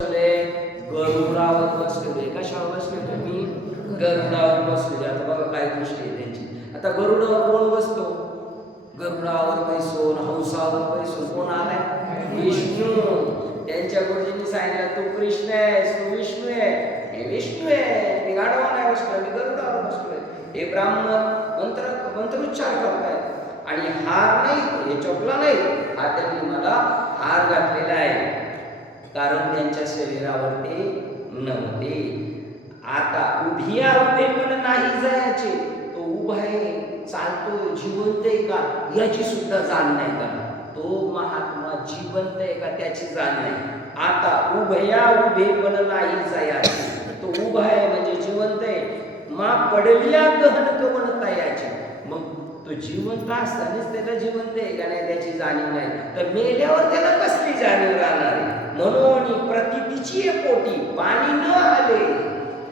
गरुडावर बसलेले. कशावर बसले तुम्ही? गरुडावर बसलेले. आता बघा काय दृष्टी आहे त्यांची. आता गरुडावर कोण बसतो? गरुडावर बैसून, हंसावर बैसून कोण आलाय? विष्णू. त्यांच्या गुरुजींनी सांगितलं तू कृष्ण आहेस, तू विष्णू आहे. हे विष्णू आहे, मी गाढवावर नाही बसलो, मी गरुडावर बसलोय. हे ब्राह्मण मंत्रोच्चार करतायत आणि हार नाही, हे चपला नाही, हा त्यांनी मला हार घातलेला आहे, कारण त्यांच्या शरीरावर ते नव्हते. आता उभिया उभे पण नाही जायचे. तो उभा आहे, चालतो, जिवंत आहे का याची सुद्धा जाण नाही त्याला. तो महात्मा जिवंत आहे का त्याची जाण नाही. आता उभया उभे पण नाही जायचे. तो उभा आहे म्हणजे जिवंत आहे. मा पडल्या गहन कवणता याची. मग तो जिवंत असतानाच त्याला जिवंत आहे का नाही त्याची जाणीव नाही, तर मेल्यावर त्याला कसली जाणीव राहणार आहे? म्हणून प्रतितीची पोटी पाणी न आले,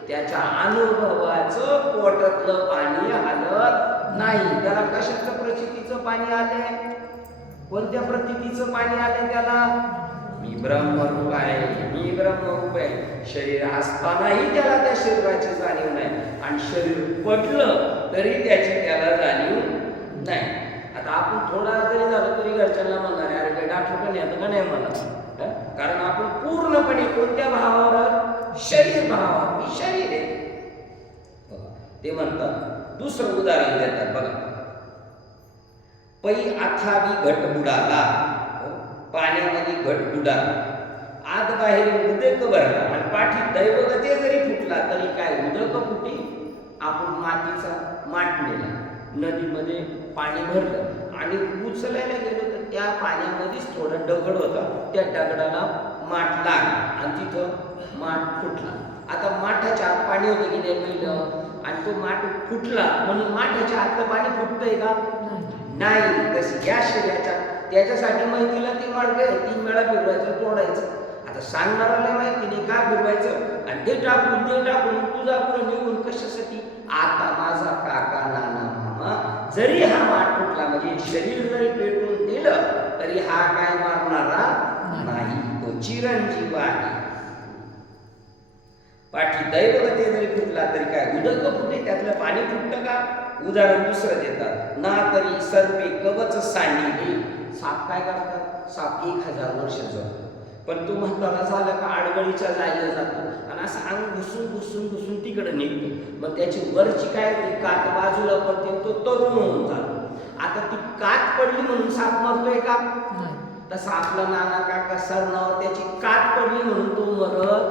त्याच्या अनुभवाचं पोटातलं पाणी हलत नाही. त्याला कशाचं प्रचितीचं पाणी आले? कोणत्या प्रतीतीचं पाणी आले त्याला? मी ब्रह्मरूप आहे, मी ब्रह्मरूप आहे. शरीर असतानाही त्याला त्या शरीराची जाणीव नाही आणि शरीर पडलं तरी त्याची त्याला जाणीव नाही. आता आपण थोडा जरी झालं तरी घरच्यांना म्हणणार आहे अरे काही डॉक्टर पण येतं का नाही मला, कारण आपण पूर्णपणे कोणत्या भावावर? शरीर भावावर. मी शरीर आहे. ते म्हणतात. दुसरं उदाहरण देतात बघा. पै अथावी घट बुडाला, पाण्यामध्ये घट बुडाला, आत बाहेर उदक भरला आणि पाठी दैवगते जरी फुटला तरी काय उदक फुटी? आपण मातीचा माठ नेला, नदीमध्ये पाणी भरलं आणि उचलायला गेलो तर त्या पाण्यामध्येच थोडा दगड होता, त्या दगडाला माठ लागला आणि तिथं माठ फुटला. आता माठाच्या आत पाणी होतं की नाही पहिलं, आणि तो माठ फुटला म्हणून माठाच्या आतलं पाणी फुटतंय का? नाही. तशी या शरीराच्या त्याच्यासाठी माहितीला ती मार्ग 3 वेळा फिरवायचं, तोडायचं. आता सांगणाराला माहिती नाही का फिरवायचं आणि ते टाकून तुझा पुढे निघून कशासाठी? आता माझा काका नाना मामा जरी हा माठ फुटला म्हणजे शरीर जरी पेटून दिलं तरी हा काय मारणारा नाही, तो चिरंजीव आहे. पाठी दैवगते जरी फुटला तरी काय उदक फुटे, त्यातलं पाणी फुटतं का? उदाहरण दुसरं देतात. ना तरी सर्पे कवच सांडिले. साप काय करतात? साप 1000 वर्ष जगतो, पण तो म्हातारा झाला का आडगळीच्या जायला जातो आणि असं अंग घुसून तिकडे निघतो. मग त्याची वरची काय होती? कात बाजूला पडते, तो तरुण होऊन जातो. आता ती कात पडली म्हणून साप मरतोय का? तसा आपला नाना काका सरणावर त्याची कात पडली म्हणून तो मरत.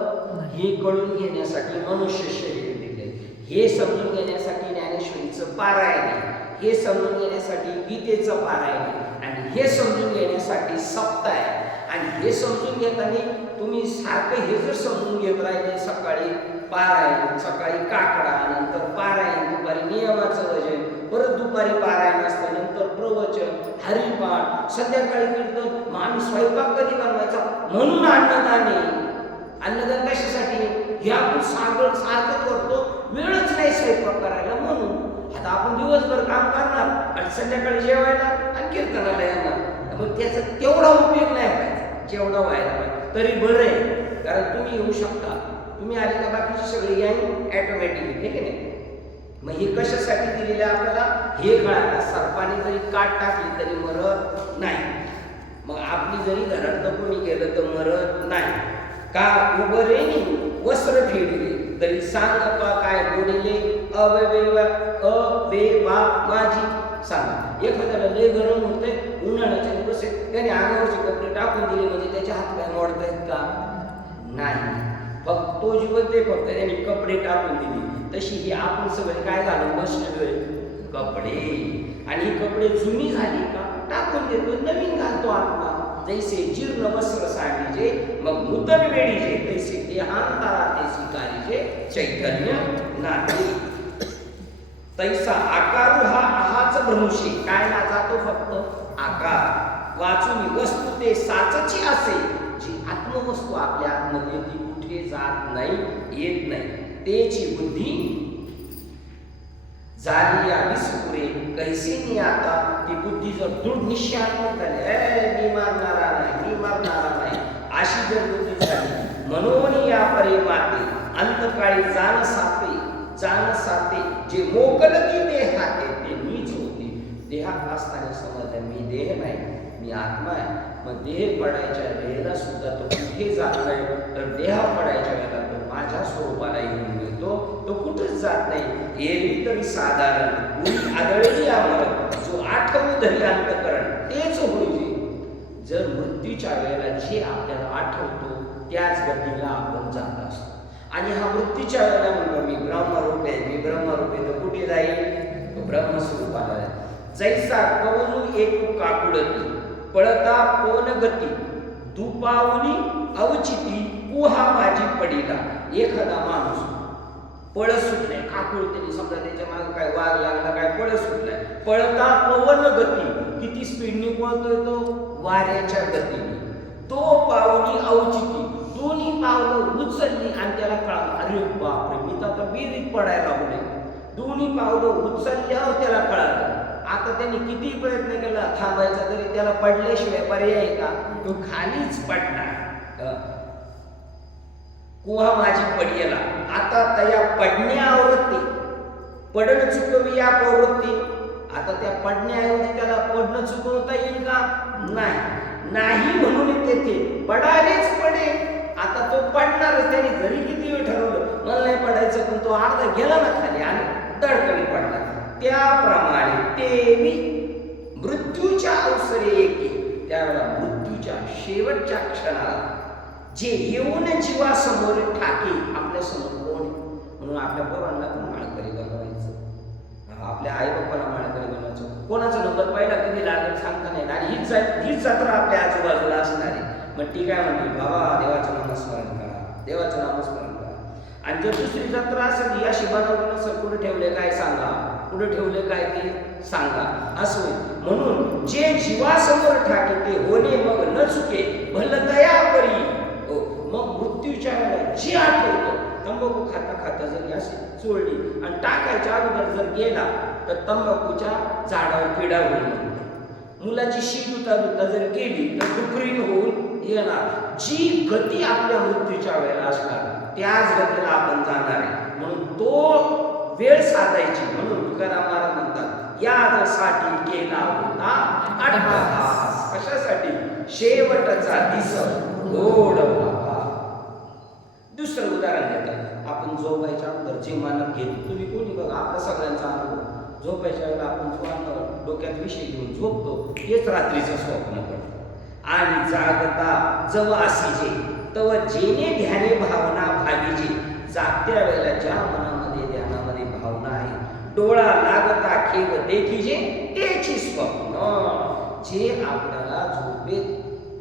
हे कळून घेण्यासाठी मनुष्य शरीर दिले, हे समजून घेण्यासाठी ज्ञानेश्वरीचं पारायण आहे, हे समजून घेण्यासाठी गीतेचं पारायण आहे, आणि हे समजून घेण्यासाठी सप्ताह आहे. आणि हे समजून घेताना तुम्ही सारखं हे जर समजून घेत राहिले, सकाळी पारायण, सकाळी काकडा, नंतर पारायण, दुपारी नियमाचं वचन, परत दुपारी पारायण असतं, नंतर प्रवचन, हरिपाठ, संध्याकाळी कीर्तन, मग आम्ही स्वयंपाक कधी बनवायचा? म्हणून अन्नदान. अन्नदान कशासाठी? हे आपण सारखं करतो, वेळच नाही स्वयंपाक करायला म्हणून. आता आपण दिवसभर काम करणार आणि संध्याकाळी जेवायला आणि कीर्तनाला येणार, मग त्याचा तेवढा उपयोग नाही व्हायचा जेवढा व्हायला पाहिजे. तरी बरं आहे, कारण तुम्ही येऊ शकता, तुम्ही आले का बाकीची सगळी गँग ॲटोमॅटिकली, ठीक आहे ना? मग हे कशासाठी दिलेलं आहे आपल्याला? हे कळायला. सर्पाने जरी काट टाकली तरी मरत नाही, मग आपली जरी घरातलं कोणी गेलं तर मरत नाही. का उभरेनी वस्त्र फेडले तरी सांग काय बोलले? अवेवा माझी सांग. एखाद्याला लय गरम होतंय, उन्हाळ्याच्या दिवस त्याने अंगावरचे कपडे टाकून दिले म्हणजे त्याचे हात काय मोडतायत का? नाही. फक्त तो जिवंत आहे, फक्त त्याने कपडे टाकून दिले. तशी ही आपण सगळे काय घालून बसलेलोय? कपडे. आणि ही कपडे जुनी झाली का टाकून देतो, नवीन घालतो आत्मा. जैसे जीर्ण वस्त्र सांडीजे मग नूतन वेळीजे, तैसे देहांतरा ते स्वीकारीजे चैतन्य नाही. तैसा आकार हा आहाच भ्रंशी. काय ना जातो? फक्त आकार. वाचून वस्तू ते साचची असे, जी आत्मवस्तू आपल्या आतमध्ये ती कुठे जात नाही, येत नाही. तेची बुद्धी झाली या विस्फुरे कैसे नाही. आता ती बुद्धी जर दृढ निश्चयात्मक झाली, मी मारणारा नाही, मी मारणारा नाही, अशी जर बुद्धी झाली, म्हणून या परे माते अंतकाळी जाण साते जे मोकलती देहाते ते मीच होते. देहात असताना समजलं मी देह नाही, मी आत्मा आहे. मग देह पडायच्या वेळेला सुद्धा तो कुठे जात नाही, तर देह पडायच्या वेळेला तो माझ्या स्वरूपाला येऊन मिळतो. तो कुठेच जात नाही. एरवी तरी साधारण उरी आदळली आमर जो आठवू धरी अंतकरण तेच होईल. जर मृत्यूच्या वेळेला जे आपल्याला आठवतो त्याच गतीला आपण जात असतो. आणि हा मृत्यूच्या वेळेला म्हणतो मी ब्रह्मरूप आहे, मी ब्रह्मरूप आहे, तर कुठे जाईल? तो ब्रह्मस्वरूपाला जाईल. जैसा कवनु एक काकुडती पळता कोण गती दुपावली अवचिती कुहा माझी पडीला. एखादा माणूस पळ सुटलाय, काकुळ त्यांनी समजा त्याच्या मागे काय वाघ लागला, काय पळ सुटलाय, पळता पवन गती किती स्पीडने पळतोय तो? वाऱ्याच्या गतीने. तो पावली अवचिती दोन्ही पावलं उचलली आणि त्याला कळालं अरे बापरे मी तर आता विहिरीत पडायला लागलोय. दोन्ही पावलं उचलल्यावर त्याला कळालं. आता त्यांनी किती प्रयत्न केला थांबायचा तरी त्याला पडल्याशिवाय पर्याय का? तो खालीच पडणार. कुहा माझी पडीला. आता त्या पडण्यावरती पडणं चुकवी या प्रवृत्ती. आता त्या पडण्याऐवजी त्याला पडणं चुकवता येईल का? नाही म्हणून तेथे पडायलाच पडेल. आता तो पडणारच. त्याने जरी किती वेळ ठरवलं मला नाही पडायचं, पण तो अर्धा गेला ना खाली आणि दडकणी पडला. त्याप्रमाणे ते मृत्यूच्या अवसरे एके त्यावेळेला मृत्यूच्या शेवटच्या क्षणाला जे येऊन जीवासमोर ठाके आपल्या समोर कोण. म्हणून आपल्या पोरांना पण माळकरी बनवायचं, आपल्या आई बाप्पाला माळकरी बनवायचं. कोणाचा नंबर पहिला कधी लागेल सांगता नाही. आणि हीच जत्रा आपल्या आजूबाजूला असणार आहे. मग ती काय म्हणते बाबा देवाचं नामस्मरण करा, देवाचं नामस्मरण करा. आणि जर दुसरी जत्रा असेल अशी बनवली नसेल कुठे ठेवले काय सांगा, कुठे ठेवले काय ते सांगा, असं होईल. म्हणून जे जीवासमोर ठाके ते होणे मग न चुके भलं दया करी. मग मृत्यूच्या वेळेला जे आठवतं तंबाखू खाता जर अशी चोळली आणि टाकायच्या अगोदर जर गेला तर तंबाखूच्या झाडावर किडा होईल. मुलाची शी दुता जर गेली तर डुकरीन होऊन येणार. जी गती आपल्या मृत्यूच्या वेळेला असणार त्याच गतीला आपण जाणार आहे. म्हणून तो वेळ साधायची. म्हणून तुकाराम महाराज म्हणतात यासाठी केला होता अट्टहास. कशासाठी? शेवटचा दिस गोड व्हावा. दुसरं उदाहरण देतात. आपण झोपायच्या अगोदर जे मानत घेतो तुम्ही कोणी बघा आपल्या सगळ्यांचा अनुभव. झोपायच्या वेळेला आपण डोक्यात विषय घेऊन झोपतो हेच रात्रीचं स्वप्न पडतं. आणि जागता जव असीजे तव जेने ध्याने भावना भावीजे. जागत्या वेळेला ज्या मनामध्ये ध्यानामध्ये भावना आहे डोळा लागता खेव देखीजे तेची स्वप्न. जे आपल्याला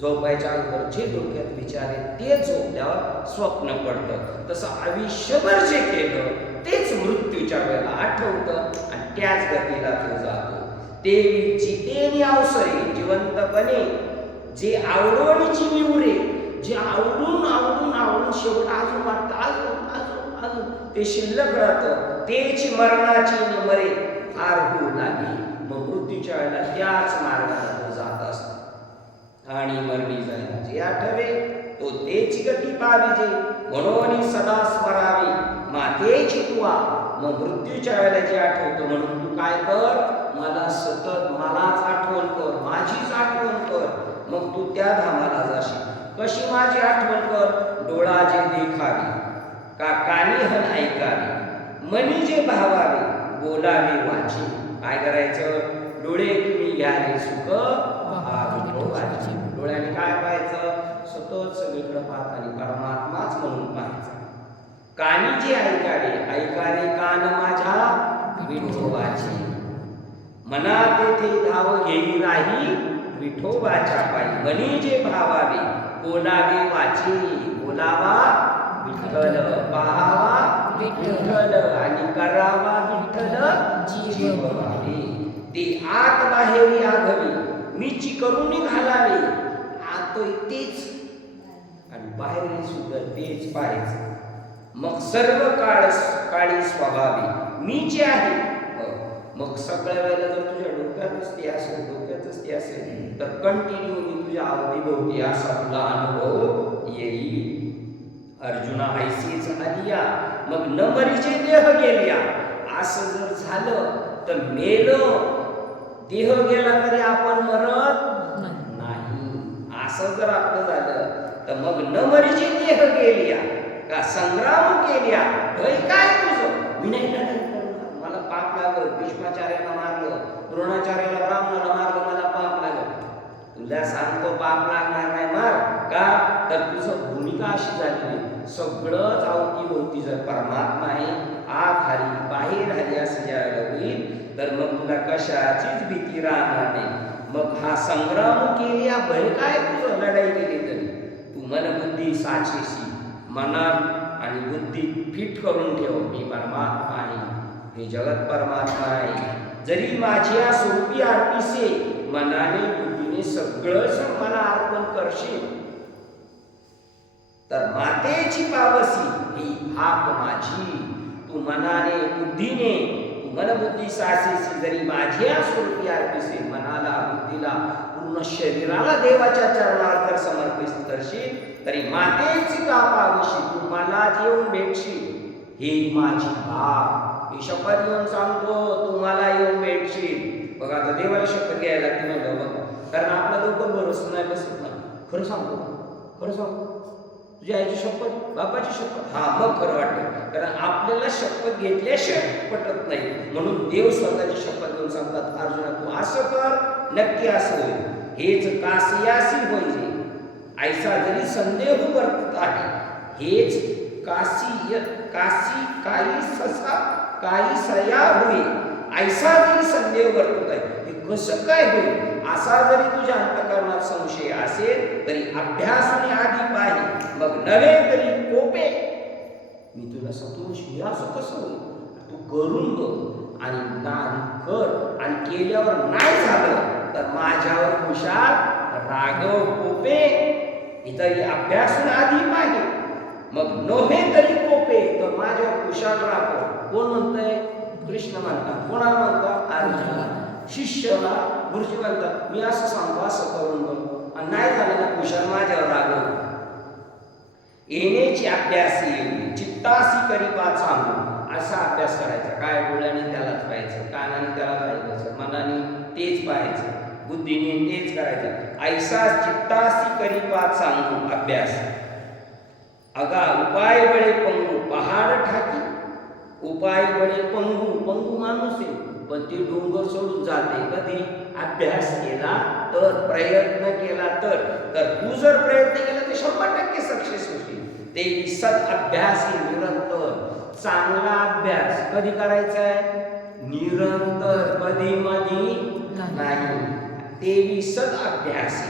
झोपायच्या अगोदर जे डोक्यात विचार आहे ते झोपल्यावर स्वप्न पडतं. तसं आयुष्यभर जे केलं तेच मृत्यूच्या वेळेला आठवतं आणि त्याच गतीला तो जातो. ते जितेने अवसरे जिवंतपणे जे आवडीची निवडे, जे आवडून शेवट अजून वाटतं अजून ते शिल्लक राहतं. तेची मरणाची मरे फार होऊ लागली. मग मृत्यूच्या वेळेला त्याच मार्गाला तो जात असतो. आणि मरणी जायला जे आठवे तो तेची गती पाविजे. म्हणून सदा स्मरावी मातेची तुवा. मग मृत्यूच्या वेळेला जे आठवतो म्हणून तू काय कर, मला सतत मलाच आठवण कर, माझीच आठवण कर. मग तू त्या धामाला जाशील. कशी माझी आठवण कर? डोळा जे देखावे का कानी हन ऐकावे मनी जे भावावे बोलावे वाची. काय करायचं? डोळे तुम्ही घ्यावे सुख वाची. डोळ्याने काय पाहायचं? सतत सगळीकडे पाहत आणि परमात्माच म्हणून पाहायचं. कानी जे ऐकावे कान माझ्या विठोबाची. मना तेथे धाव घेई राही विठोबाच्या पायी. मनी जे भावावे बोलावे वाची. बोलावा विठ्ठल, पाहावा विठ्ठल आणि करावा विठ्ठल जीवावे. ते आत बाहेर आघावी मीची करून घालावे. आत तेच आणि बाहेर सुद्धा तेच पाहायचं. मग सर्व काळी स्वभावी मी जे आहे. मग सगळ्या वेळेला जर तुझ्या डोक्यातच ते असेल तर कंटिन्यू मी तुझ्या अवतीभोवती असा तुला अनुभव येईल. अर्जुना ऐसीच आलिया मग न मरीचे देह गेल्या. असं जर झालं तर मेलो देह गेला तरी आपण मरत नाही. असं जर आपलं झालं तर मग न मरीचे देह गेल्या का संग्राम केल्या. भय काय तुझं? मी नाही लढाई करणार, मला पाप लागल. भीष्माचार्याला मारलं, द्रोणाचार्याला ब्राह्मणाला मारलं, मला पाप लागल. तुला सांगतो पाप लागणार नाही. मार का तर तुझं भूमिका अशी झाली सगळंच अवतीभोवती जर परमात्मा आहे, आत हरी बाहेर हरी असं ज्यावेळेला होईल तर मग तुला कशाचीच भीती राहणार नाही. मग हा संग्राम केल्या भय काय तुझं? लढाई केली तरी तू मनबुद्धी साचेशी मनात आणि बुद्धी फिट करून ठेव. मी परमात्मा आहे, हे जगत परमात्मा आहे. जरी माझ्या स्वरूपी आरतीसे मनाने बुद्धीने सगळंच मला अर्पण करशील तर मातेची पावसी ही हाक माझी. तू मनाने बुद्धीने मनबुद्धी साचेसी जरी माझ्या स्वरूपी अर्पिसे मनाला बुद्धीला पूर्ण शरीराला देवाच्या चरणावर जर समर्पित करशील तरी मातेची का पावशी तू मला येऊन भेटशील. ही माझी बाप, ही शपथ घेऊन सांगतो तू मला येऊन भेटशील. बघा आता देवाला शपथ घ्यायला लागते म्हणलं बघा, कारण आपला लवकर भरोसा नाही बसत ना. खरं सांगतो, खरं सांगतो तुझ्या आईची शपथ, बापाची शपथ, हा मग खरं वाटतं. कारण आपल्याला शपथ घेतल्याशिवाय पटत नाही. म्हणून देव स्वतःची शपथ घेऊन सांगतात अर्जुना तू असं कर नक्की असं होईल. हेच कासियासी होईल ऐसा जरी संदेह वर्तत आहे. हेच काशी काही ससा काही सया होईल. ऐसा जरी संदेह वर्तत आहे, हे कसं काय होईल असा जरी तुझ्या अंतःकरणात संशय असेल तरी अभ्यासाने आधी पाहिजे मग नव्हे तरी कोपे. मी तुला सांगतो हे असं कसं होईल, तू करून बघ आणि कर आणि केल्यावर नाही झालं तर माझ्यावर खुशाल राघव कोपे. इथं अभ्यासून आधी पाहिजे मग नव्हे तरी कोपे तर माझ्यावर खुशाल राघव. कोण म्हणतंय? कृष्ण म्हणतात. कोणाला म्हणतात? अर्जुना. शिष्याला गुरुजी म्हणतात मी असं सांगतो असं करून बघ आणि नाही झालं ना खुशाल माझ्यावर राघव. येण्याची अभ्यास येईल चित्तासी करी पाच सांगू असा अभ्यास करायचा. काय डोळ्याने त्यालाच पाहायचं, कानाने त्याला पाहायचं, मनाने तेच पाहायचं, बुद्धीने तेच करायचं. ऐसा चित्तासी करी पाच सांगू अभ्यास. अगा उपाय बळे पंगू पहाड ठाकी. उपाय बळे पंगू, पंगू माणूस आहे पण ते डोंगर सोडून जाते. कधी? अभ्यास केला तर, प्रयत्न केला तर. तू जर प्रयत्न केला तर 100% सक्सेस होशील. ते सत अभ्यास निरंतर. चांगला अभ्यास कधी करायचा आहे? निरंतर, कधी मधी नाही. ते सत अभ्यास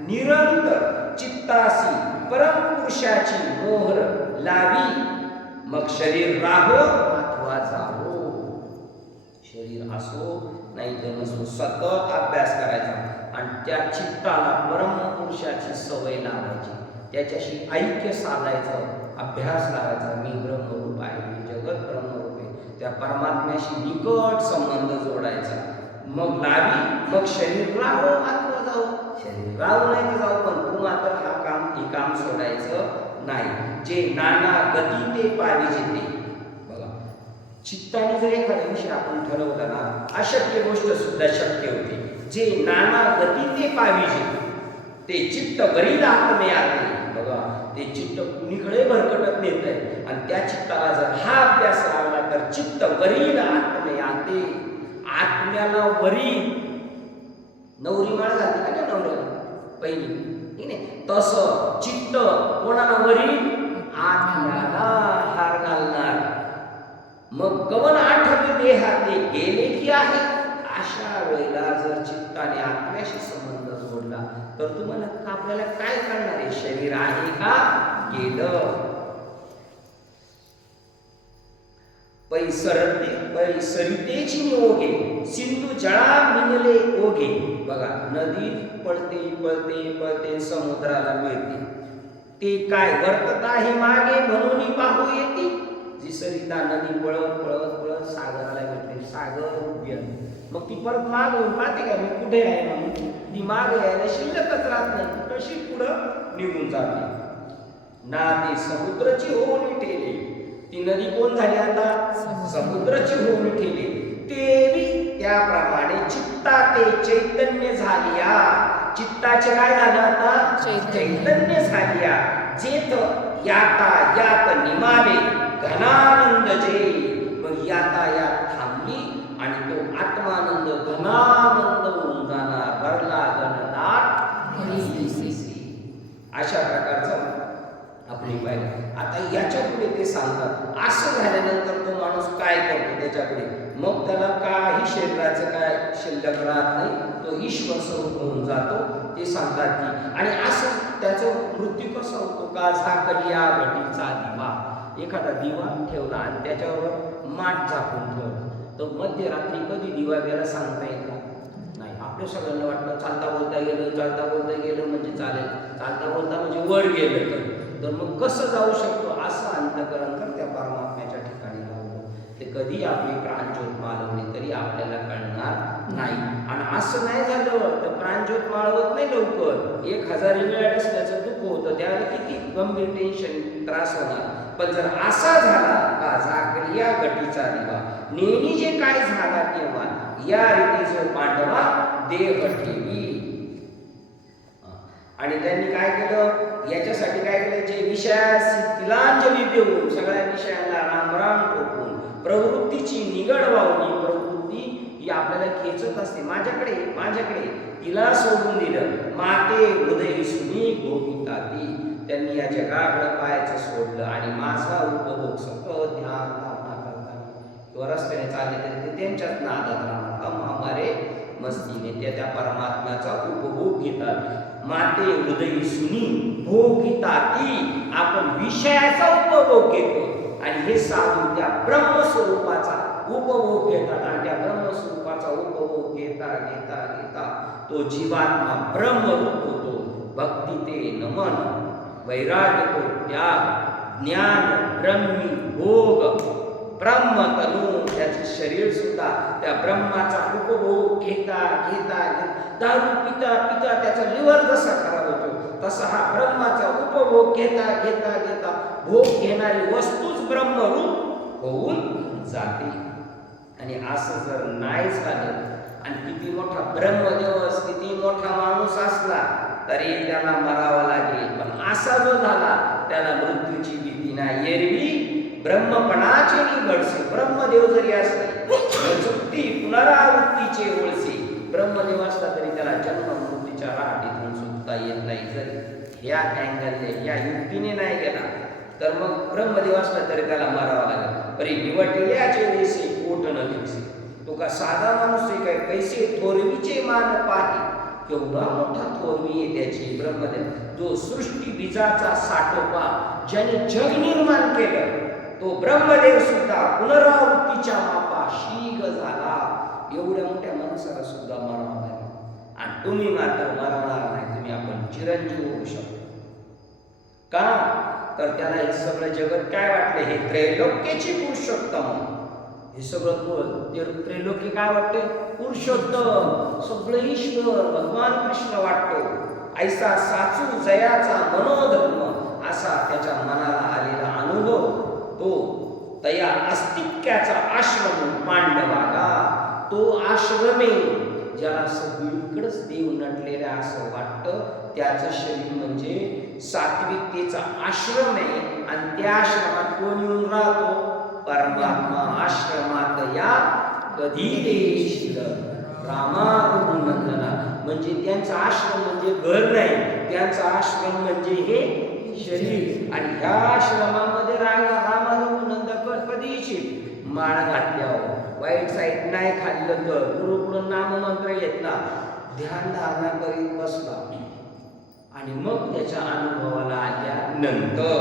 निरंतर चित्तासी परमपुरुषाची मोहर लावी. मग शरीर राहो अथवा जावो. शरीर असो नाही तर नसो सतत अभ्यास करायचा आणि त्या चित्ताला परमपुरुषाची सवय लावायची, त्याच्याशी ऐक्य साधायचं, अभ्यास लावायचा. मी ब्रह्मरूप आहे, मी जगत ब्रह्मरूप आहे. त्या परमात्म्याशी निकट संबंध जोडायचा. मग लावी मग शरीर राहो अथवा जाऊ. शरीर राहू नाही तर जाऊ पण तू मात्र हे काम सोडायचं नाही. जे नाना गती ते पाहिजे ते. बघा चित्ताने जर एखाद्या विषयी आपण ठरवलं ना अशक्य गोष्ट सुद्धा शक्य होते. जे नाना गती ते पाहिजे ते चित्त वरील आत्म्यात. बघा ते चित्त कुणीकडे भरकटत नेत आहे आणि त्या चित्ताला जर हा अभ्यास लावला तर चित्त वरील आत्म्यात. आत्म्याला वरील नवरी माळ घालते का त्या नवऱ्याला पहिली नाही तसं चित्त कोणाला वरील? आत्म्याला हार घालणार. मग कवन आठवी देहाते गेले की आहे. अशा वेळेला जर चित्ताने आत्म्याशी संबंध जोडला तर तुम्हाला आपल्याला काय करणार आहे? शरीर आहे का गेलं. पैसरितेची निओगे सिंधू जळा मिळले ओघे. बघा नदी पळते पळते पळते समुद्राला मिळते. ते काय वर्तत आहे मागे म्हणून पाहू येते. जी सरिता नदी पळत पळत पळत सागराला भेटते. सागर उभी आहे मग ती परत माग पाहते का मी कुठे आहे म्हणून. ती माग यायला शिल्लकच राहत नाही, कशी पुढं निघून जाते. ना ते समुद्राची होऊन ठेली. ती नदी कोण झाली आता? समुद्राची होऊन ठेली. तेवी त्याप्रमाणे चित्ता ते चैतन्य झालिया. चित्ताचे काय झालं आता? चैतन्य झालिया. जेत याता यात निमाले घनानंद जे. मग याता यात थांबली आणि तो आत्मानंद घनानंद होऊन जाणार. भरला घनदाट अशा प्रकारचं आपली पाहिजे. आता याच्या पुढे ते सांगतात असं झाल्यानंतर तो माणूस काय करतो त्याच्या पुढे. मग त्याला काही शरीराचं काय शिल्लक राहत नाही. तो ईश्वर स्वरूप होऊन जातो. ते सांगतात की आणि असं त्याचा मृत्यू कसा होतो? का झाकलिया घटीचा दिवा. एखादा दिवा ठेवला आणि त्याच्यावर माठ झाकून ठेवला तर मध्यरात्री कधी दिवा गेला सांगता येत नाही. आपल्या सगळ्यांना वाटतं चालता बोलता गेलं म्हणजे चालेल, चालता बोलता म्हणजे वर गेलं तर मग कसं जाऊ शकतो? असं अंतकरण कर त्या परमात्म्याच्या ठिकाणी लावलं ते कधी आपली प्राणज्योत मालवली तरी आपल्याला कळणार नाही. आणि असं नाही झालं तर प्राणज्योत माळवत नाही लवकर. 1000 मिनिट असल्याचं दुःख होतं त्यावेळेला किती गंभीर टेन्शन त्रास होणार. पण जर असा झाला का झाकलिया घटीचा दिवा नेहमी जे काय झाला तेव्हा या रीतीचं पांडवा देह ठेवी. आणि त्यांनी काय केलं? याच्यासाठी काय केलं? जे विषयास तिलांजली देऊन सगळ्या विषयांना रामराम ठोकून प्रवृत्तीची निगड वावली. प्रवृत्ती ही आपल्याला खेचत असते माझ्याकडे तिला सोडून दिलं. माते हृदय सुनी गोपिता ती. त्यांनी या जगाकडे पाहायचं सोडलं आणि माझा उपभोग सतत ध्यान धारणा करतात किंवा रस्त्याने चालले तरी ते त्यांच्याच नादात राहणार. हम हमारे मस्तीने त्या परमात्म्याचा उपभोग घेतात. माते हृदय सुनी भोगिता ती. आपण विषयाचा उपभोग घेतो आणि हे साधू त्या ब्रह्मस्वरूपाचा उपभोग घेतात. आणि त्या ब्रह्मस्वरूपाचा उपभोग घेता घेता घेता तो जीवात्मा ब्रह्मरूप होतो. भक्ती ते नमन, वैराग्य तो त्याग, ज्ञान ब्रह्मी भोग, ब्रह्म तनु. त्याचे शरीर सुद्धा त्या ब्रह्माचा उपभोग घेता घेता दारू पिता पिता त्याचा लिव्हर जसा खराब होतो तसा हा ब्रह्माचा उपभोग घेता घेता घेता भोग घेणारी वस्तूच ब्रह्मरूप होऊन जाते. आणि असं जर नाही झालं आणि किती मोठा ब्रह्मदेवस किती मोठा माणूस असला तरी त्याला मरावा लागेल. पण असा जो झाला त्याला मृत्यूची भीती नाही. एरवी ब्रह्मपणाचे निघडसे. ब्रह्मदेव जरी असले चुक्ती पुनरावृत्तीचे ओळसे. ब्रह्मदेव असला तरी त्याला जन्म मृत्यूच्या राहटीतून सुटता येत नाही. जर या अँगलने या युक्तीने नाही गेला तर मग ब्रह्मदेव असला तरी त्याला मारावा लागेल. परी निवटल्याचे वेसे कोट न दिसे. तो का साधा माणूस आहे काय? कैसे थोरवीचे मान पाही. केवढा मोठा थोरवी आहे त्याची ब्रह्मदेव. जो सृष्टी बीजाचा साठोपा ज्याने जग निर्माण केलं तो ब्रह्मदेव सुद्धा पुनरावृत्तीच्या मापा शीघ झाला. एवढ्या मोठ्या माणसाला सुद्धा मरावं लागेल. आणि तुम्ही मात्र मरणार नाही. तुम्ही आपण चिरंजीव होऊ शकतो. का? तर त्याला हे सगळं जगत काय वाटलं? हे त्रैलोक्याची पुरुषोत्तम. हे सगळं त्रैलोक्य काय वाटते? पुरुषोत्तम. सगळं ईश्वर भगवान कृष्ण वाटतो. ऐसा साचू जयाचा मनोधर्म असा त्याच्या मनाला आलेला अनुभव तो तया अस्तिक्याचा आश्रम मांडवाला. तो आश्रमे ज्याला सगळीकडेच देव नटलेला असं वाटतं त्याचं शरीर म्हणजे सात्विकतेचा आश्रम आहे. आणि त्या आश्रमात कोण येऊन राहतो? परमात्मा. आश्रमात या कधी देशील रामानंदना. म्हणजे त्यांचा आश्रम म्हणजे घर नाही, त्यांचा आश्रम म्हणजे हे शरीर. आणि ह्या आश्रमामध्ये रामानंद कधी येशील? माळ घातल्यावर, वाईट साईड नाही खाल्लं तर, गुरुकडून नाममंत्र घेतला, ध्यान धारणा करीत बसला आणि मग त्याच्या अनुभवाला आल्यानंतर.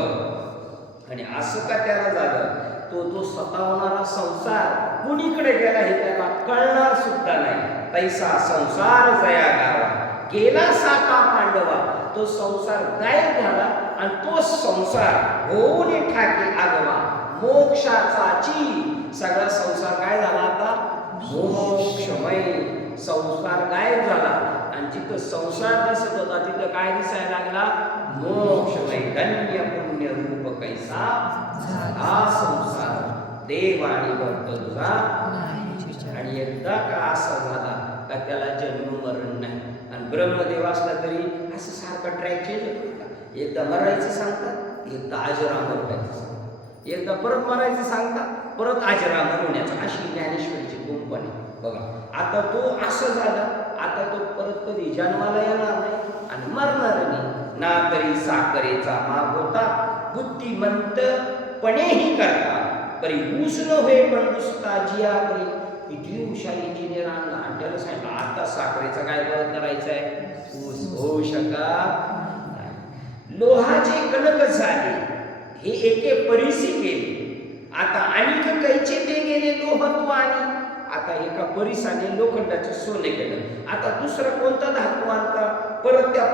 आणि असं का त्याला झालं? तो सतावणारा संसार कुणीकडे गेला हे त्याला कळणार सुद्धा नाही. तैसा संसार जया गावा गेला साता पांडवा. तो संसार गायब झाला आणि तो संसार होऊन ठाके आगवा मोक्षाचा ची. सगळा संसार काय झाला आता? मोक्षमय. संसार गायब झाला आणि जिथं संसार दिसत होता तिथं काय दिसायला लागला? मोक्षमय धन्य पुण्य रूप कैसा हा संसार देव आणि भक्त तुझा. आणि एकदा का असा झाला का त्याला जन्म मरण नाही. आणि ब्रह्मदेव असला तरी असं सारखा ट्रॅक चेंज होतो का? एकदा मरायचं सांगतात, एकदा अजरामर व्हायचं सांगतात, एकदा परत मरायचं सांगतात, परत अजरामर होण्याचं. अशी ज्ञानेश्वरीची कंपनी बघा. आता तो असं झाला, आता तो परत कधी जन्माला येणार नाही आणि मरणार नाही. ना तरी साखरेचा माग होता, बुद्धिमंतपणेही करता, परी ऊस न होय पण नुसता जिया परी. किती हुशार इंजिनियर आणला आणि त्याला सांगितलं आता साखरेचा काय परत करायचा आहे? ऊस होऊ शका. लोहाचे कणक झाले हे एके परिसी गेले, आता अनेक कैचे ते गेले लोहत्व. आणि आता एका परिसाने लोखंडाचे सोने केलं, आता दुसरा कोणता धातू आणता परत त्या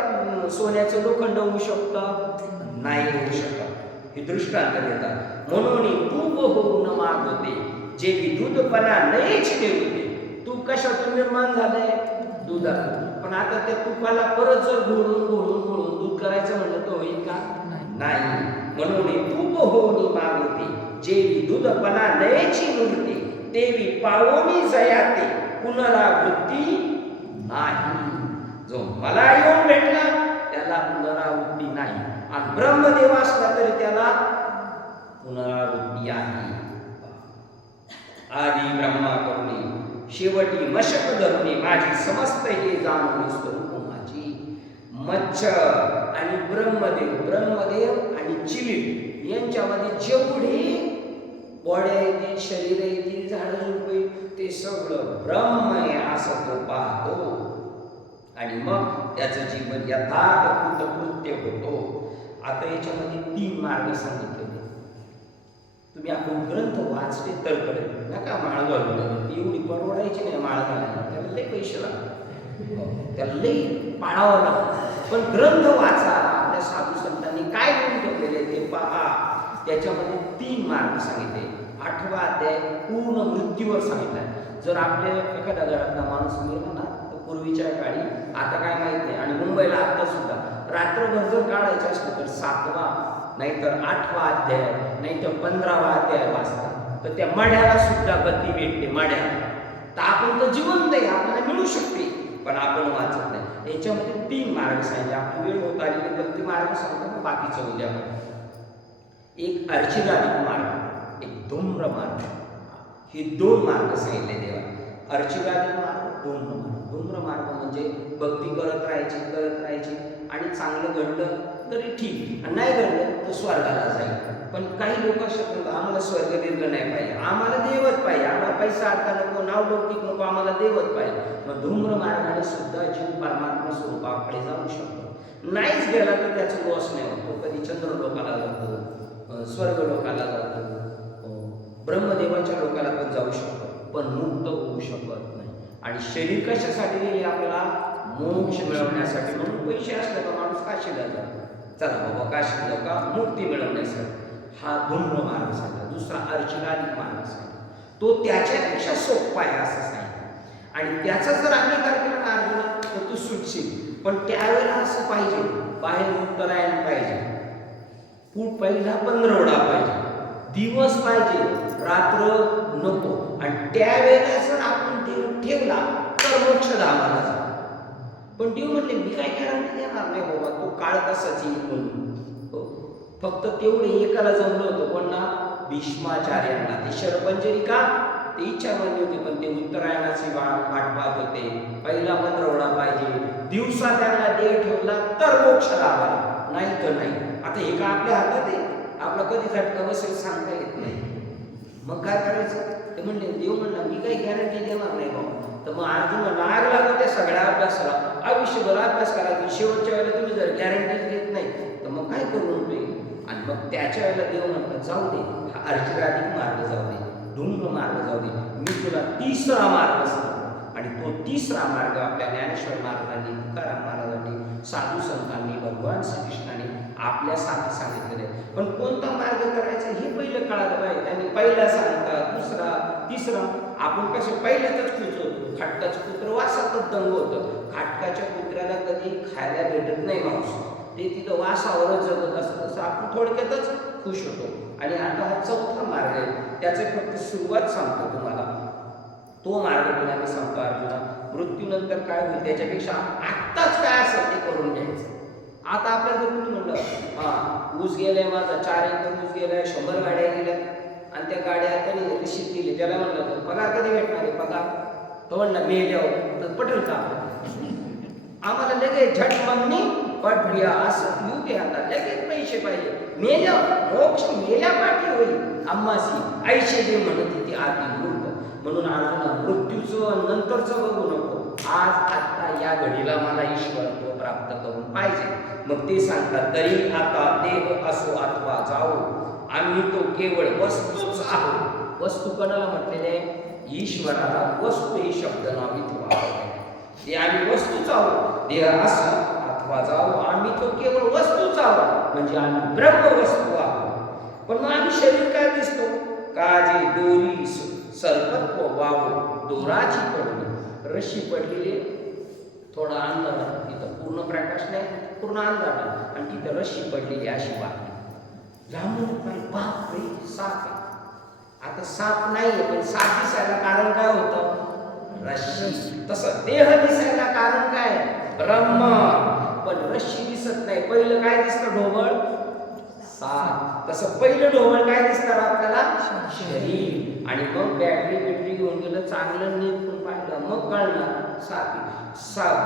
सोन्याचं लोखंड होऊ शकतं? नाही होऊ शकत. हे दृष्टांत देतात. म्हणून तूप होऊन माग होते जे दूधपणा नाहीच होते. तूप कशातून निर्माण झालंय? दुधातून. पण आता त्या तुपाला परत जर घोळून घोळून घोळून दूध करायचं म्हणलं तर होईल का? नाही. म्हणून तूप होऊन माग होते जे दूधपणा नाहीची मूर्ती, देवी पावोनी जयाते पुनरावृत्ती नाही. जो मला येऊन भेटला त्याला पुनरावृत्ती नाही. आणि ब्रह्मदेव असला तरी त्याला पुनरावृत्ती आहे. आदी ब्रह्मा करुणी शेवटी मशक धरुणी माझी समस्त हे जाणून स्वरूप माझी. मच्छ आणि ब्रह्मदेव आणि चिलीट यांच्यामध्ये जेवढे बॉड्या येतील, शरीर येतील, झाडं झुडपे ते सगळं ब्रह्म आहे असं तो पाहतो. आणि मग त्याचं जीवन यथार्थ कृत्य होतो. आता याच्यामध्ये 3 मार्ग सांगितले. तुम्ही आपण ग्रंथ वाचले तर कळेल. नका माळ घालून एवढी परवडायची नाही माळ घालायला, त्याला लई पैसे लागतात, त्याला लई पाळावं लागतं. पण ग्रंथ वाचा, आपल्या साधू संतांनी काय लिहून ठेवलेले ते पहा. त्याच्यामध्ये 3 मार्ग सांगितले. 8वा अध्याय पूर्ण मृत्यूवर सांगितलाय. जर आपल्या एखाद्या घरातला माणूस मेला ना तर पूर्वीच्या काळी, आता काय माहित नाही, आणि मुंबईला आता सुद्धा रात्रभर जर काढायचं असलं तर 7वा नाहीतर 8वा अध्याय नाहीतर 15वा अध्याय वाचतात तर त्या माढ्याला सुद्धा गती भेटते. माढ्याला तर आपण तर जिवंत आहे, आपल्याला मिळू शकते, पण आपण वाचत नाही. याच्यामध्ये 3 मार्ग सांगितले. आपली वेळ होत आली तर 3 मार्ग सांगतो, बाकीचं उद्या. एक अर्चिरादिक मार्ग, एक धूम्र मार्ग. हे 2 मार्ग सांगितले देवा. अर्चिरादिक मार्ग, धूम्र मार्ग. धूम्र मार्ग म्हणजे भक्ती करत राहायची आणि चांगलं घडलं तरी ठीक, नाही घडलं तर स्वर्गाला जाईल. पण काही लोक असतात आम्हाला स्वर्ग दीर्घ नाही पाहिजे, आम्हाला देवच पाहिजे, आम्हाला पैसा आता नको, नाव लौकिक नको, आम्हाला देवच पाहिजे. मग धूम्र मार्गाने सुद्धा जीव परमात्मा स्वरूपाकडे जाऊ शकतो. नाहीच गेला तर त्याचं लॉस नाही होतो. कधी चंद्र लोकाला जातो, स्वर्ग लोकाला जातो, ब्रह्मदेवाच्या लोकाला पण जाऊ शकतो, पण मुक्त होऊ शकत नाही. आणि शरीर कशासाठी दिले आपल्याला? मोक्ष मिळवण्यासाठी. म्हणून पैसे असले का माणूस काशीला जातो, चला बाबा काशीला जाऊ का, मुक्ती मिळवण्यासाठी. हा धूम्र मार्ग सांगितला. दुसरा अर्चिरादिक मार्ग सांगितला, तो त्याच्यापेक्षा सोपा आहे असं सांगितलं. आणि त्याचा जर अंगीकार केला ना अर्जुना तर तू सुटशील. पण त्यावेळेला असं पाहिजे, बाहेर उत्तरायण पाहिजे, फूट पहिला पंधरवडा पाहिजे, दिवस पाहिजे, रात्र नको. आणि त्यावेळेला जर आपण देव ठेवला तर मोक्षधामाला जा. पण देव म्हणले मी काय गॅरंटी देणार नाही बाबा, तो काळ तसाच येईल म्हणून. फक्त तेवढे एकाला जमलं होतं, पण ना भीष्माचार्यांना. ते शरपंजरिका ते इच्छा म्हणली होती, पण ते उत्तरायणाची वाट पाहत होते. पहिला पंधरवडा पाहिजे, दिवसा त्यांना देव ठेवला तर मोक्ष लाभाला, नाही तर नाही. आता हे का आपल्या हातात आहे? आपला कधी झटका बसेल सांगता येत नाही. मग काय करायचं? ते म्हणले देव म्हणला मी काही गॅरंटी देणार नाही बाबा. तर मग अर्जुन लागला त्या सगळ्या अभ्यासाला, आयुष्यभर अभ्यास करायचा. शेवटच्या वेळेला तुम्ही जर गॅरंटी देत नाही तर मग काय करू म्हणतोय? आणि मग त्याच्या वेळेला देव म्हणतात जाऊ दे, हा अर्चिरादिक मार्ग जाऊ दे, धूम्र मार्ग जाऊ दे, मी तुला 3रा मार्ग सांगतो. आणि तो 3रा मार्ग आपल्या ज्ञानेश्वर महाराजांनी, तुकाराम महाराजांनी, साधू संतांनी, भगवान श्रीकृष्णाने आपल्यासाठी सांगितलेले. पण कोणता मार्ग करायचा हे पहिलं कळालं पाहिजे. त्यांनी पहिला सांगतात, 2रा, 3रा आपण कसं पहिल्यातच खुश होतो. खाटकाचं कुत्रं वासातच दंग होतं. खाटकाच्या कुत्र्याला कधी खायला भेटत नाही मांस, ते तिथं वासावरच जगत असतं. तसं आपण थोडक्यातच खुश होतो. आणि आता हा चौथा मार्ग आहे, त्याचे फक्त सुरुवात सांगतो तुम्हाला. तो मार्ग तुला मी सांगतो अर्जुना, मृत्यूनंतर काय होईल त्याच्यापेक्षा आत्ताच काय असेल ते करून घ्यायचं. आता आपल्याला जर कुणी म्हणलं हा ऊस गेलाय माझा, 4 एकर ऊस गेलाय, 100 गाड्या गेल्या, आणि त्या गाड्या त्याने रिशीट केली, त्याला म्हणलं पगार कधी भेटणार आहे पगार, तो म्हणला मेल्यावर, तर पटेल का आम्हाला लगेच झट मागणी पटभ्रिया असं येऊ दे, आता लगेच पैसे पाहिजे, मेल्यावर मोक्ष मेल्या पाठी होईल अम्मासी आईशे जे म्हणत ती आधी मूर्ख. म्हणून अर्जुना मृत्यूचं नंतरचं बघू नको, आज आता या घडीला मला ईश्वरत्व प्राप्त करून पाहिजे. मग ते सांगतात तरी आता देह असो अथवा जाओ, आम्ही तो केवळ वस्तूच आहोत. वस्तू कोणाला म्हटलेले? ईश्वराला वस्तू हे शब्द नावित वापरले. ते आम्ही वस्तूच आहोत, देह असो अथवा जाओ, आम्ही तो केवळ वस्तूच आहोत, म्हणजे आम्ही ब्रह्म वस्तू आहोत. पण मग आम्ही शरीर काय दिसतो? काजे दोरी सर्पत्व वावो दोराची पडली, रशी पडलेली, थोडा अंधार, तिथं पूर्ण प्रकाश नाही, पूर्ण अंधार, आणि तिथं रशी पडलेली अशी वाटली. लांबून बाप रे साप आहे. आता साप नाहीये, पण साप दिसायला कारण काय होतं? रश्शी. तसं देह दिसायला कारण काय? ब्रह्म. पण रश्शी दिसत नाही. पहिलं काय दिसतं? ढोबळ साप. तसं पहिलं ढोबळ काय दिसतं आपल्याला? शरीर. आणि मग बॅटरी घेऊन गेलं, चांगलं नीट पण पाहिलं, मग कळणार साप.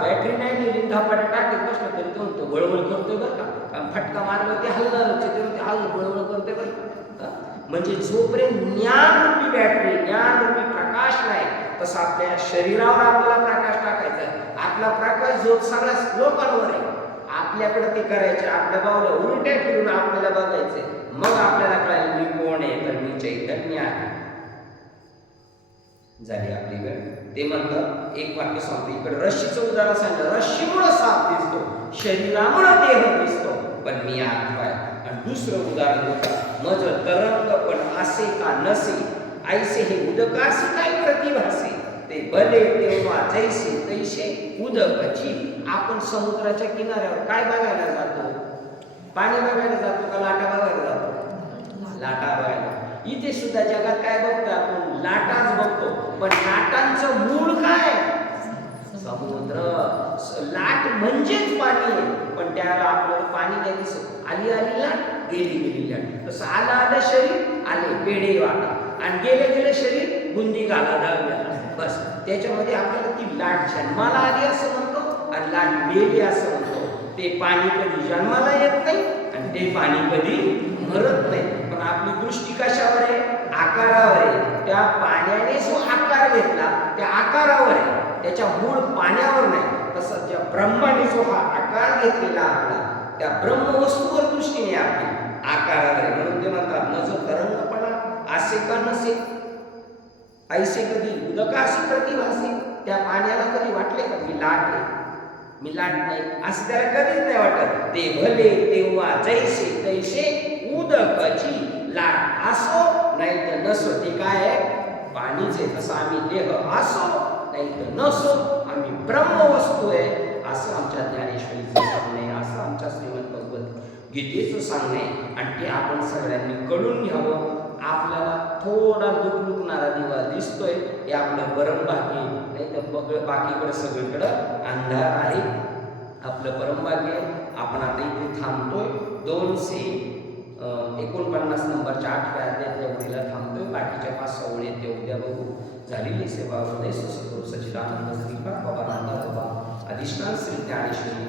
बॅटरी नाही नेली, धापाटा टाकीत बसलं तरी तो म्हणतो वळवळ करतोय बरं का, फटका मारला ते हलणारच, ते हल वळवळ करतोय बरं का. म्हणजे जोपर्यंत ज्ञानरूपी बॅटरी, ज्ञानरूपी प्रकाश नाही, तसं आपल्या शरीरावर आपल्याला प्रकाश टाकायचा आहे. आपला प्रकाश जो सगळ्या लोकांवर आहे, आपल्याकडे ते करायचे, आपल्या बावल्या उलट्या फिरून आपल्याला बघायचे, मग आपल्याला कळेल मी कोण आहे, तर मी चैतन्य आहे. झाली आपली वेळ. ते म्हणतात एक वाक्य सांगतो, इकडे रश्शीचं उदाहरण सांगितलं, रश्शीमुळे साप दिसतो, शरीरामुळे देह दिसतो, पण मी आत्मा आहे. आणि दुसरं उदाहरण देतात, मज तरंग पण असे का नसे, ऐसे हे उदकासी काय प्रतिभासे, ते भले तेव्हा जैसे तैसे उदकची. आपण समुद्राच्या किनाऱ्यावर काय बघायला जातो? पाणी बघायला जातो का लाटा बघायला जातो? लाटा बघायला. इथे सुद्धा जगात काय बघतो आपण? लाटाच बघतो. पण लाटांचं मूळ काय? समुद्र. लाट म्हणजेच पाणी आहे, पण त्याला आपल्याला पाणी नाही दिसत. आली आली लाट, गेली गेली लाट. तसं आलं आलं शरीर, आले पेढे वाटा, आणि गेले गेले शरीर बुंदी घाला दळल्या, बस. त्याच्यामध्ये आपल्याला ती लाट जन्माला आली असं म्हणतो, आणि लाट गेली असं म्हणतो. ते पाणी कधी जन्माला येत नाही, आणि ते पाणी कधी मरत नाही. पण आपली दृष्टी कशावर आहे? आकारावर आहे. त्या पाण्याने जो आकार घेतला त्या आकारावर आहे, त्याच्या मूळ पाण्यावर नाही. तसं त्या ब्रह्माने जो हा आकार घेतलेला आपला, त्या ब्रह्मवस्तूवर दृष्टीने आपली आकारावर आहे. म्हणून ते म्हणतात न जो तरंगपणा असे का नसे, ऐसे कधी उदकाशी प्रतिभासे. त्या पाण्याला कधी वाटले का मी लाट आहे, मी लाट नाही, असं त्याला कधीच नाही वाटत. ते भले तेव्हा जैसे तैसे उदकाची लाट असो नाही तर नसो, ते काय आहे? पाणीच आहे. तसं आम्ही देह असो नाही तर नसो, आम्ही ब्रह्मवस्तू आहे, असं आमच्या ज्ञानेश्वरीचं सांगणे, असं आमच्या श्रीमद भगवत गीतेचं सांगणे. आणि ते आपण सगळ्यांनी कळून घ्यावं. आपल्याला थोडा लुकलुकणारा दिवा दिसतोय, हे आपलं परमभाग्य, नाही तर बाकीकडे सगळीकडं अंधार आहे. आपलं परमभाग्य. आपण आता इथे थांबतोय. 249 नंबरच्या 8व्या अध्यायातल्या ओळीला थांबतोय. बाकीच्या 5-6 ओळी ते उद्या बघू. झालेली सेवा हृदय सद्गुरू सच्चिदानंद श्रीपाद बाबानंद बाबा अधिष्ठान श्री ज्ञानेश्वरी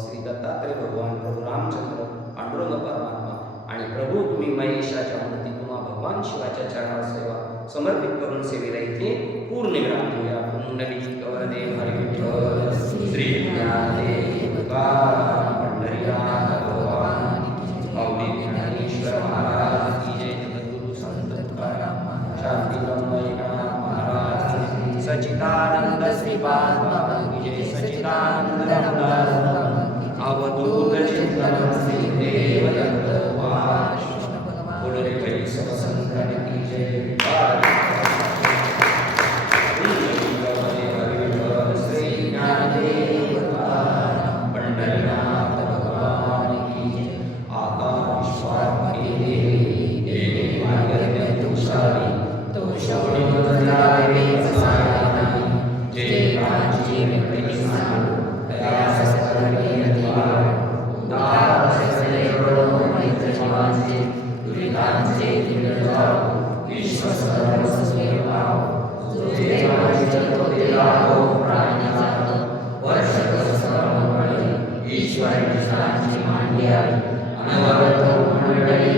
श्री दत्तात्रय भगवान, प्रभू रामचंद्र, पांडुरंग परमात्मा आणि प्रभू तुम्ही महेशाच्या मूर्ती तुम्हा भगवान शिवाच्या चरणावर सेवा समर्पित करून सेवेला इथे पूर्ण विराम देऊया. पुंडलिक वरदे हरी विठ्ठल श्री ज्ञानदेव तुकाराम पंढरीनाथ भगवान माऊली ज्ञानेश्वर महाराज की जय. जगद्गुरु संत तुकाराम शांती ब्रह्मैकनाथ महाराज सच्चिदानंद श्रीपाद बाबा की जय. सच्चिदानंद रामदास अवधूत चिंतन श्री देव दत्त बोलो रे भाई सब संतन की जय। श्री ज्ञानदेव पंढरीनाथ भगवान की जय। आकाश विश्वात्मा के देवी भाग्य तुषारी तो शोणी बदलावे साई जय कांची में प्रतिष्ठा दया सत्कर्मी अधिकार उदार सरे बड़ो मैत्र जीवांचे दुरितांचे दिन जाओ विश्व सर्व सुसेवाओ जो देवांचे चलतो तेला हो प्राणी जातो वर्ष सर्व बळे ईश्वर निष्ठांची मांडी आहे अनवरत मंडळी